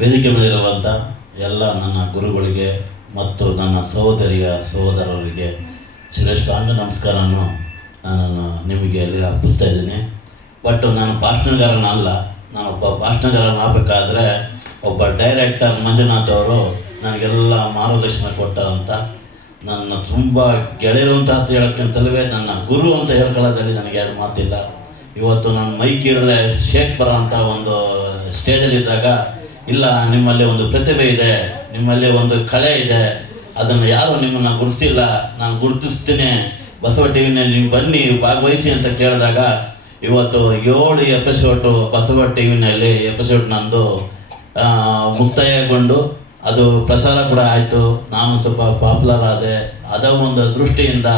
ವೇದಿಕೆ ಮೇಲಿರುವಂಥ ಎಲ್ಲ ನನ್ನ ಗುರುಗಳಿಗೆ ಮತ್ತು ನನ್ನ ಸಹೋದರರಿಗೆ ಶ್ರೇಷ್ಠಾಂಗ ನಮಸ್ಕಾರವನ್ನು ನಾನು ನಿಮಗೆ ಅಲ್ಲಿ ಅರ್ಪಿಸ್ತಾ ಇದ್ದೀನಿ. ಬಟ್ ನಾನು ಭಾಷಣಗಾರನಲ್ಲ. ನಾನೊಬ್ಬ ಭಾಷಣಗಾರನಾಗಬೇಕಾದ್ರೆ ಒಬ್ಬ ಡೈರೆಕ್ಟರ್ ಮಂಜುನಾಥ್ ಅವರು ನನಗೆಲ್ಲ ಮಾರ್ಗದರ್ಶನ ಕೊಟ್ಟಂಥ ನನ್ನ ತುಂಬ ಗೆಳೆಯರು ಅಂತ ಹೇಳೋಕ್ಕಿಂತಲೇ ನನ್ನ ಗುರು ಅಂತ ಹೇಳ್ಕೊಳ್ಳೋದ್ರಲ್ಲಿ ನನಗೆ ಎರಡು ಮಾತಿಲ್ಲ. ಇವತ್ತು ನಾನು ಮೈಕ್ ಹಿಡಿದ್ರೆ ಶೇಕ್ ಬರೋ ಅಂಥ ಒಂದು ಸ್ಟೇಜಲ್ಲಿದ್ದಾಗ, ಇಲ್ಲ ನಿಮ್ಮಲ್ಲಿ ಒಂದು ಪ್ರತಿಭೆ ಇದೆ, ನಿಮ್ಮಲ್ಲಿ ಒಂದು ಕಲೆ ಇದೆ, ಅದನ್ನು ಯಾರು ನಿಮ್ಮನ್ನು ಗುರುತಿಸಿಲ್ಲ, ನಾನು ಗುರುತಿಸ್ತೀನಿ, ಬಸವ ಟಿ ವಿನಲ್ಲಿ ನೀವು ಬನ್ನಿ ಭಾಗವಹಿಸಿ ಅಂತ ಕೇಳಿದಾಗ ಇವತ್ತು 7 ಎಪಿಸೋಡು ಬಸವ ಟಿ ವಿನಲ್ಲಿ ಎಪಿಸೋಡ್ ನಂದು ಮುಕ್ತಾಯಗೊಂಡು ಅದು ಪ್ರಸಾರ ಕೂಡ ಆಯಿತು. ನಾನು ಸ್ವಲ್ಪ ಪಾಪ್ಯುಲರ್ ಆದೆ. ಅದರ ಒಂದು ದೃಷ್ಟಿಯಿಂದ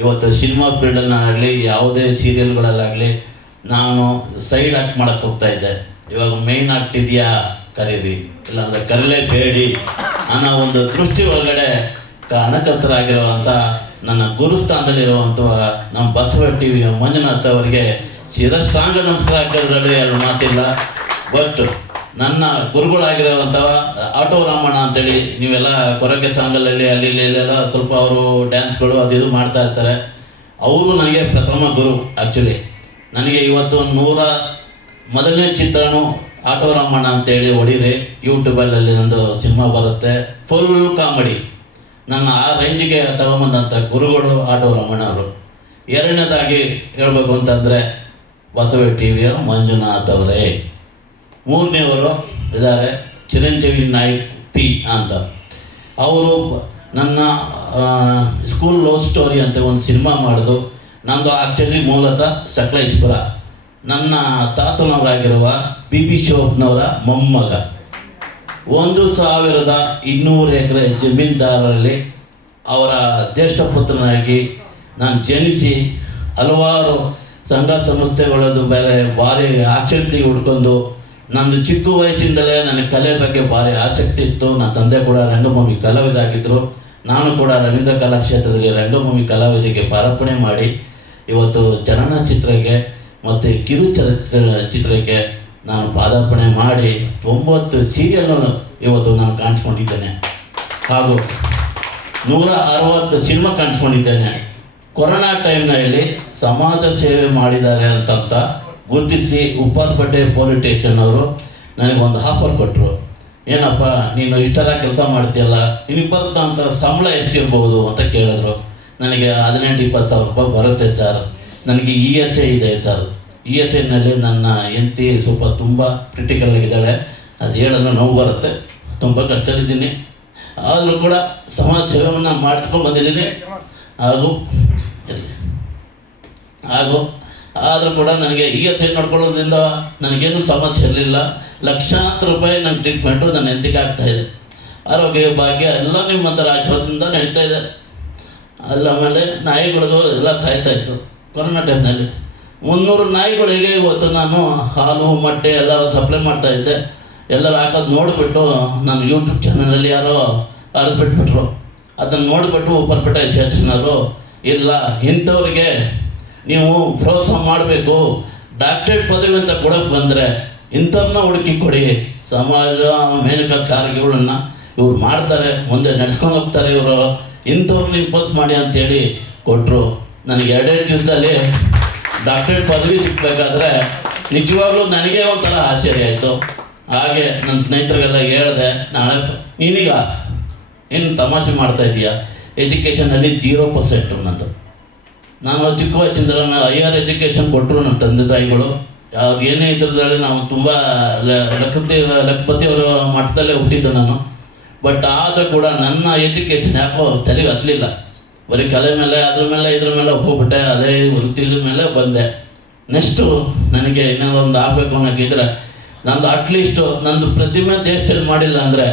ಇವತ್ತು ಸಿನಿಮಾ ಫೀಲ್ಡಲ್ಲಾಗಲಿ ಯಾವುದೇ ಸೀರಿಯಲ್ಗಳಲ್ಲಾಗಲಿ ನಾನು ಸೈಡ್ ಆ್ಯಕ್ಟ್ ಮಾಡೋಕ್ಕೆ ಹೋಗ್ತಾಯಿದ್ದೆ. ಇವಾಗ ಮೇಯ್ನ್ ಆ್ಯಕ್ಟ್ ಇದೆಯಾ ಕರೀರಿ, ಇಲ್ಲಾಂದರೆ ಕರೀಲೇಬೇಡಿ ಅನ್ನೋ ಒಂದು ದೃಷ್ಟಿ ಒಳಗಡೆ ಅಣಕತ್ತರಾಗಿರುವಂಥ ನನ್ನ ಗುರುಸ್ಥಾನದಲ್ಲಿರುವಂಥ ನಮ್ಮ ಬಸವ ಟಿ ವಿಯ ಮಂಜುನಾಥ್ ಅವರಿಗೆ ಶಿರಷ್ಟಾಂಗ ನಮಸ್ಕಾರ ಹಾಕೋದ್ರಲ್ಲಿ ಎರಡು ಮಾತಿಲ್ಲ. ಬಟ್ ನನ್ನ ಗುರುಗಳಾಗಿರುವಂಥ ಆಟೋ ರಾಮಣ್ಣ ಅಂತೇಳಿ, ನೀವೆಲ್ಲ ಕೊರಕೆ ಸಾಂಗಲಲ್ಲಿ ಅಲ್ಲಿ ಇಲ್ಲೆಲ್ಲ ಸ್ವಲ್ಪ ಅವರು ಡ್ಯಾನ್ಸ್ಗಳು ಅದು ಇದು ಮಾಡ್ತಾ ಇರ್ತಾರೆ. ಅವರು ನನಗೆ ಪ್ರಥಮ ಗುರು. ಆ್ಯಕ್ಚುಲಿ ನನಗೆ ಇವತ್ತು 101ನೇ ಚಿತ್ರನೂ ಆಟೋ ರಾಮಣ್ಣ ಅಂತೇಳಿ ಹೊಡೀರಿ, ಯೂಟ್ಯೂಬಲ್ಲಿ ಒಂದು ಸಿನಿಮಾ ಬರುತ್ತೆ, ಫುಲ್ ಕಾಮಿಡಿ. ನನ್ನ ಆ ರೇಂಜಿಗೆ ತಗೊಂಬಂದಂಥ ಗುರುಗಳು ಆಟೋ ರಾಮಣ್ಣ ಅವರು. ಎರಡನೇದಾಗಿ ಹೇಳಬೇಕು ಅಂತಂದರೆ ಬಸವ ಟಿ ವಿಯ ಮಂಜುನಾಥ್ ಅವರೇ. ಮೂರನೇವರು ಇದ್ದಾರೆ ಚಿರಂಜೀವಿ ನಾಯ್ಕ್ ಪಿ ಅಂತ. ಅವರು ನನ್ನ ಸ್ಕೂಲ್ ಲವ್ ಸ್ಟೋರಿ ಅಂತ ಒಂದು ಸಿನಿಮಾ ಮಾಡೋದು. ನಂದು ಆ್ಯಕ್ಚುಲಿ ಮೂಲತಃ ಸಕಲೇಶ್ಪುರ. ನನ್ನ ತಾತನವರಾಗಿರುವ ಬಿ ಬಿ ಶಿವಪ್ಪನವರ ಮೊಮ್ಮಗ. 1200 ಎಕರೆ ಜಮೀನ್ದಾರರಲ್ಲಿ ಅವರ ಜ್ಯೇಷ್ಠ ಪುತ್ರನಾಗಿ ನಾನು ಜನಿಸಿ ಹಲವಾರು ಸಂಘ ಸಂಸ್ಥೆಗಳದ್ದು ಬೇರೆ ಭಾರಿ ಆಸಕ್ತಿ ಹುಡ್ಕೊಂಡು, ನಂದು ಚಿಕ್ಕ ವಯಸ್ಸಿಂದಲೇ ನನಗೆ ಕಲೆ ಬಗ್ಗೆ ಭಾರಿ ಆಸಕ್ತಿ ಇತ್ತು. ನನ್ನ ತಂದೆ ಕೂಡ ರಂಗಭೂಮಿ ಕಲಾವಿದಾಗಿದ್ದರು. ನಾನು ಕೂಡ ರವೀಂದ್ರ ಕಲಾಕ್ಷೇತ್ರದಲ್ಲಿ ರಂಗಭೂಮಿ ಕಲಾವಿದಿಗೆ ಪಾದಾರ್ಪಣೆ ಮಾಡಿ ಇವತ್ತು ಚಲನಚಿತ್ರಕ್ಕೆ ಮತ್ತು ಕಿರು ಚಿತ್ರಕ್ಕೆ ನಾನು ಪಾದಾರ್ಪಣೆ ಮಾಡಿ 9 ಸೀರಿಯಲ್ನು ಇವತ್ತು ನಾನು ಕಾಣಿಸ್ಕೊಂಡಿದ್ದೇನೆ, ಹಾಗೂ 160 ಸಿನಿಮಾ ಕಾಣಿಸ್ಕೊಂಡಿದ್ದೇನೆ. ಕೊರೋನಾ ಟೈಮ್ನಲ್ಲಿ ಸಮಾಜ ಸೇವೆ ಮಾಡಿದ್ದಾರೆ ಅಂತ ಗುರುತಿಸಿ ಉಪ್ಪಾರಪೇಟೆ ಪೊಲೀಸ್ ಸ್ಟೇಷನ್ ಅವರು ನನಗೊಂದು ಆಫರ್ ಕೊಟ್ಟರು. ಏನಪ್ಪ ನೀನು ಇಷ್ಟೆಲ್ಲ ಕೆಲಸ ಮಾಡ್ತೀಯಲ್ಲ, ನಿನಗೆ ಬರುತ್ತಂಥ ಸಂಬಳ ಎಷ್ಟಿರ್ಬೋದು ಅಂತ ಕೇಳಿದ್ರು. ನನಗೆ 18-20 ಸಾವಿರ ರೂಪಾಯಿ ಬರುತ್ತೆ ಸರ್. ನನಗೆ ESI ಇದೆ ಸರ್. ESIನಲ್ಲಿ ನನ್ನ ಹೆಂಡತಿ ಸ್ವಲ್ಪ ತುಂಬ ಕ್ರಿಟಿಕಲ್ ಆಗಿದ್ದಾಳೆ. ಅದು ಹೇಳಲು ನೋವು ಬರುತ್ತೆ, ತುಂಬ ಕಷ್ಟದಲ್ಲಿದ್ದೀನಿ. ಆದರೂ ಕೂಡ ಸಮಾಜ ಸೇವೆಯನ್ನು ಮಾಡ್ಕೊಂಡು ಬಂದಿದ್ದೀನಿ. ಆದರೂ ಕೂಡ ನನಗೆ ESI ನೋಡ್ಕೊಳ್ಳೋದ್ರಿಂದ ನನಗೇನು ಸಮಸ್ಯೆ ಇರಲಿಲ್ಲ. ಲಕ್ಷಾಂತರ ರೂಪಾಯಿ ನನ್ನ ಟ್ರೀಟ್ಮೆಂಟು ನನ್ನ ಹೆಂಡತಿಗೆ ಆಗ್ತಾಯಿದೆ. ಆರೋಗ್ಯ ಭಾಗ್ಯ ಎಲ್ಲ ನಿಮ್ಮಂಥರ ಆಶೀರ್ವಾದದಿಂದ ನಡೀತಾ ಇದೆ. ಆಮೇಲೆ ನಾಯಿಗಳಿಗೂ ಎಲ್ಲ ಸಾಯ್ತಾಯಿತ್ತು ಕೊರೋನಾ ಟೈಮ್ನಲ್ಲಿ. 300 ನಾಯಿಗಳಿಗೆ ಇವತ್ತು ನಾನು ಹಾಲು ಮೊಟ್ಟೆ ಎಲ್ಲ ಸಪ್ಲೈ ಮಾಡ್ತಾಯಿದ್ದೆ. ಎಲ್ಲರೂ ಹಾಕೋದು ನೋಡಿಬಿಟ್ಟು ನಾನು ಯೂಟ್ಯೂಬ್ ಚಾನಲಲ್ಲಿ ಯಾರೋ ಹರಿದು ಬಿಟ್ಬಿಟ್ರು. ಅದನ್ನು ನೋಡಿಬಿಟ್ಟು ಉಪ್ಪಾರಪೇಟೆ ಸ್ಟೇಷನವರು, ಇಲ್ಲ ಇಂಥವ್ರಿಗೆ ನೀವು ಪ್ರೋತ್ಸಾಹ ಮಾಡಬೇಕು, ಡಾಕ್ಟರೇಟ್ ಪದವಿ ಅಂತ ಕೊಡೋಕ್ಕೆ ಬಂದರೆ ಇಂಥವ್ರನ್ನ ಹುಡುಕಿ ಕೊಡಿ, ಸಮಾಜ ಮೇನಕ ಕಾರ್ಯಗಳನ್ನು ಇವ್ರು ಮಾಡ್ತಾರೆ, ಮುಂದೆ ನಡ್ಸ್ಕೊಂಡು ಹೋಗ್ತಾರೆ ಇವರು, ಇಂಥವ್ರನ್ನ ಇಂಪೋಸ್ ಮಾಡಿ ಅಂತೇಳಿ ಕೊಟ್ಟರು. ನನಗೆ 2 ದಿವಸದಲ್ಲಿ ಡಾಕ್ಟರೇಟ್ ಪದವಿ ಸಿಕ್ಕಬೇಕಾದ್ರೆ ನಿಜವಾಗ್ಲೂ ನನಗೆ ಒಂಥರ ಆಶ್ಚರ್ಯ ಆಯಿತು. ಹಾಗೆ ನನ್ನ ಸ್ನೇಹಿತರಿಗೆಲ್ಲ ಹೇಳಿದೆ, ನಾಳೆ ನೀನೀಗ ಏನು ತಮಾಷೆ ಮಾಡ್ತಾಯಿದ್ದೀಯಾ, ಎಜುಕೇಷನಲ್ಲಿ 0% ನಂದು. ನಾನು ಚಿಕ್ಕ ವಯಸ್ಸಿಂದ ಹೈಯರ್ ಎಜುಕೇಷನ್ ಕೊಟ್ಟರು ನಮ್ಮ ತಂದೆ ತಾಯಿಗಳು. ಅವ್ರು ಏನೇ ಇದ್ರದಲ್ಲಿ ನಾವು ತುಂಬ ಲಖಪತಿಯವರ ಮಟ್ಟದಲ್ಲೇ ಹುಟ್ಟಿದ್ದು ನಾನು. ಬಟ್ ಆದರೂ ಕೂಡ ನನ್ನ ಎಜುಕೇಷನ್ ಯಾಕೋ ತಲೆಗೆ ಹತ್ತಲಿಲ್ಲ. ಬರೀ ಕಲೆ ಮೇಲೆ ಇದ್ರ ಮೇಲೆ ಹೋಗ್ಬಿಟ್ಟೆ, ಅದೇ ವೃತ್ತಿದ ಮೇಲೆ ಬಂದೆ. ನೆಕ್ಸ್ಟು ನನಗೆ ಇನ್ನೊಂದು ಆಗಬೇಕು ಅನ್ನೋಕ್ಕಿದ್ರೆ ನಂದು ಅಟ್ಲೀಸ್ಟು ನಂದು ಪ್ರತಿಮೆ ದೇಶದಲ್ಲಿ ಮಾಡಿಲ್ಲ ಅಂದರೆ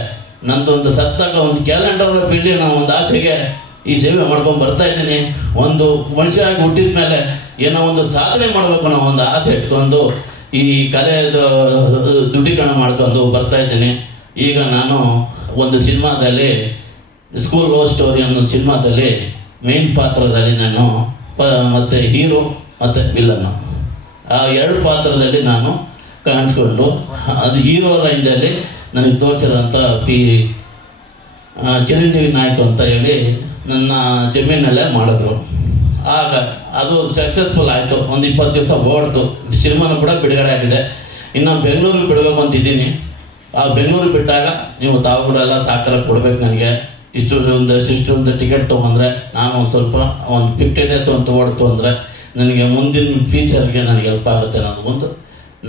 ನಂದೊಂದು ಸತ್ತಾಗ ಒಂದು ಕ್ಯಾಲೆಂಡರ್ ಬಿಡಲಿ ನಾವು ಒಂದು ಆಸೆಗೆ ಈ ಸೇವೆ ಮಾಡ್ಕೊಂಡು ಬರ್ತಾಯಿದ್ದೀನಿ. ಒಂದು ಮನುಷ್ಯ ಆಗಿ ಹುಟ್ಟಿದ ಮೇಲೆ ಏನೋ ಒಂದು ಸಾಧನೆ ಮಾಡಬೇಕು ಅನ್ನೋ ಒಂದು ಆಸೆ ಇಟ್ಕೊಂಡು ಈ ಕಲೆಯದು ದುಡ್ಡೀಕರಣ ಮಾಡ್ಕೊಂಡು ಬರ್ತಾಯಿದ್ದೀನಿ. ಈಗ ನಾನು ಒಂದು ಸಿನಿಮಾದಲ್ಲಿ ಸ್ಕೂಲ್ ಲವ್ ಸ್ಟೋರಿ ಅನ್ನೋ ಸಿನಿಮಾದಲ್ಲಿ ಮೇನ್ ಪಾತ್ರದಲ್ಲಿ ನಾನು ಮತ್ತು ಹೀರೋ ಮತ್ತು ವಿಲನ್ನು ಆ 2 ಪಾತ್ರದಲ್ಲಿ ನಾನು ಕಾಣಿಸ್ಕೊಂಡು ಅದು ಹೀರೋ ರೇಂಜಲ್ಲಿ ನನಗೆ ತೋರಿಸಿರೋಂಥ ಚಿರಂಜೀವಿ ನಾಯಕ್ ಅಂತ ಹೇಳಿ ನನ್ನ ಜಮೀನಲ್ಲೇ ಮಾಡಿದ್ರು. ಆಗ ಅದು ಸಕ್ಸಸ್ಫುಲ್ ಆಯಿತು. ಒಂದು 20 ದಿವಸ ಓಡ್ತು. ಸಿನಿಮಾನು ಕೂಡ ಬಿಡುಗಡೆ ಆಗಿದೆ. ಇನ್ನು ಬೆಂಗಳೂರಿಗೆ ಬಿಡಬೇಕು ಅಂತಿದ್ದೀನಿ. ಆ ಬೆಂಗಳೂರಿಗೆ ಬಿಟ್ಟಾಗ ನೀವು ತಾವುಗಳೆಲ್ಲ ಸಹಕಾರ ಕೊಡಬೇಕು ನನಗೆ. ಇಷ್ಟೊಂದು ಟಿಕೆಟ್ ತೊಗೊಂಡ್ರೆ ನಾನು ಸ್ವಲ್ಪ ಒಂದು 50 ಡೇಸ್ ಒಂದು ಓಡ್ತು ಅಂದರೆ ನನಗೆ ಮುಂದಿನ ಫ್ಯೂಚರ್ಗೆ ನನಗೆ ಹೆಲ್ಪ್ ಆಗುತ್ತೆ ಅನ್ನೋದು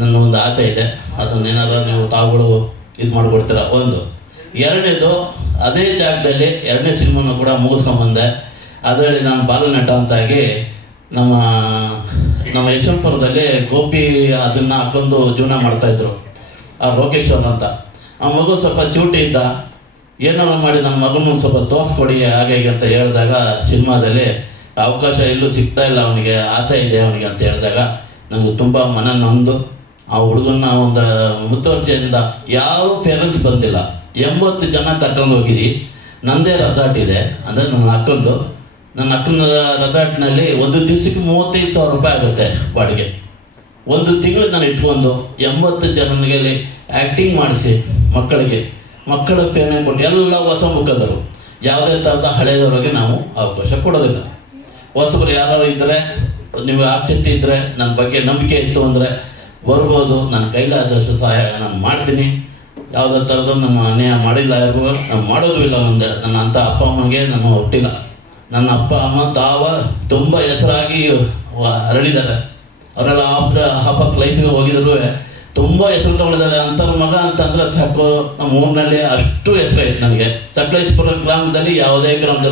ನನ್ನ ಒಂದು ಆಸೆ ಇದೆ. ಅದನ್ನೇನಾದ್ರು ನೀವು ತಾವುಗಳು ಇದು ಮಾಡಿಕೊಡ್ತೀರ. ಒಂದು ಎರಡನೇದು, ಅದೇ ಜಾಗದಲ್ಲಿ 2ನೇ ಸಿನಿಮಾನು ಕೂಡ ಮುಗಿಸ್ಕೊಂಬಂದೆ. ಅದರಲ್ಲಿ ನಾನು ಬಾಲನಟ ಅಂತಾಗಿ ನಮ್ಮ ಯಶವಂತಪುರದಲ್ಲಿ ಗೋಪಿ ಅದನ್ನು ಹಾಕೊಂಡು ಜೀವನ ಮಾಡ್ತಾಯಿದ್ರು. ಆ ಲೋಕೇಶ್ವರ್ ಅಂತ ಆ ಮಗು ಸ್ವಲ್ಪ ಚೂಟಿ ಇದ್ದ. ಏನಾದ್ರು ಮಾಡಿ ನನ್ನ ಮಗನ ಸ್ವಲ್ಪ ತೋರಿಸ್ಕೊಡಿ ಹಾಗೆ ಹೀಗೆ ಅಂತ ಹೇಳಿದಾಗ ಸಿನಿಮಾದಲ್ಲಿ ಅವಕಾಶ ಎಲ್ಲೂ ಸಿಗ್ತಾ ಇಲ್ಲ ಅವನಿಗೆ, ಆಸೆ ಇದೆ ಅವನಿಗೆ ಅಂತ ಹೇಳಿದಾಗ ನನಗೆ ತುಂಬ ಮನ ನೊಂದು ಆ ಹುಡುಗನ್ನ ಒಂದು ಮುತುವರ್ಜಿಯಿಂದ ಯಾವ ಪೇರೆಂಟ್ಸ್ ಬಂದಿಲ್ಲ. 80 ಜನ ಕರ್ಕೊಂಡು ಹೋಗಿದ್ದಿ. ನನ್ನದೇ ರೆಸಾರ್ಟ್ ಇದೆ, ಅಂದರೆ ನನ್ನ ಅಕ್ಕನ ರೆಸಾರ್ಟ್ನಲ್ಲಿ ಒಂದು ದಿವಸಕ್ಕೆ 35,000 ರೂಪಾಯಿ ಆಗುತ್ತೆ ಬಾಡಿಗೆ. ಒಂದು ತಿಂಗಳು ನಾನು ಇಟ್ಕೊಂಡು 80 ಜನರಿಗೆ ಆ್ಯಕ್ಟಿಂಗ್ ಮಾಡಿಸಿ ಮಕ್ಕಳ ಪ್ರೇರಣೆ ಕೊಟ್ಟು ಎಲ್ಲ ಹೊಸ ಮುಖದರು, ಯಾವುದೇ ಥರದ ಹಳೆಯದವರಿಗೆ ನಾವು ಅವಕಾಶ ಕೊಡೋದಿಲ್ಲ. ಹೊಸಬರು ಯಾರು ಇದ್ದರೆ, ನೀವು ಆಸಕ್ತಿ ಇದ್ದರೆ, ನನ್ನ ಬಗ್ಗೆ ನಂಬಿಕೆ ಇತ್ತು ಅಂದರೆ ಬರ್ಬೋದು. ನನ್ನ ಕೈಲಾದಷ್ಟು ಸಹಾಯ ನಾನು ಮಾಡ್ತೀನಿ. ಯಾವುದೇ ಥರದ್ದು ನಾನು ಅನ್ಯಾಯ ಮಾಡಿಲ್ಲ, ಯಾರಿಗೂ ನಾನು ಮಾಡೋದು ಇಲ್ಲ. ಮುಂದೆ ನನ್ನ ಅಂಥ ಅಪ್ಪ ಅಮ್ಮಗೆ ನಾನು ಹುಟ್ಟಿಲ್ಲ. ನನ್ನ ಅಪ್ಪ ಅಮ್ಮ ತುಂಬ ಹೆಸರಾಗಿ ಅರಳಿದ್ದಾರೆ. ಅವರೆಲ್ಲ ಹಾಫ್ ಆಫ್ ಲೈಫಿಗೆ ಹೋಗಿದ್ರು ತುಂಬ ಹೆಸರು ತೊಗೊಂಡಿದ್ದಾರೆ. ಅಂಥವ್ರ ಮಗ ಅಂತಂದರೆ ಸಾಕು. ನಮ್ಮ ಊರಿನಲ್ಲಿ ಅಷ್ಟು ಹೆಸರು ಐತೆ ನನಗೆ. ಸಕಲೇಶ್ಪುರ ಗ್ರಾಮದಲ್ಲಿ ಯಾವುದೇ ಗ್ರಾಮದಲ್ಲಿ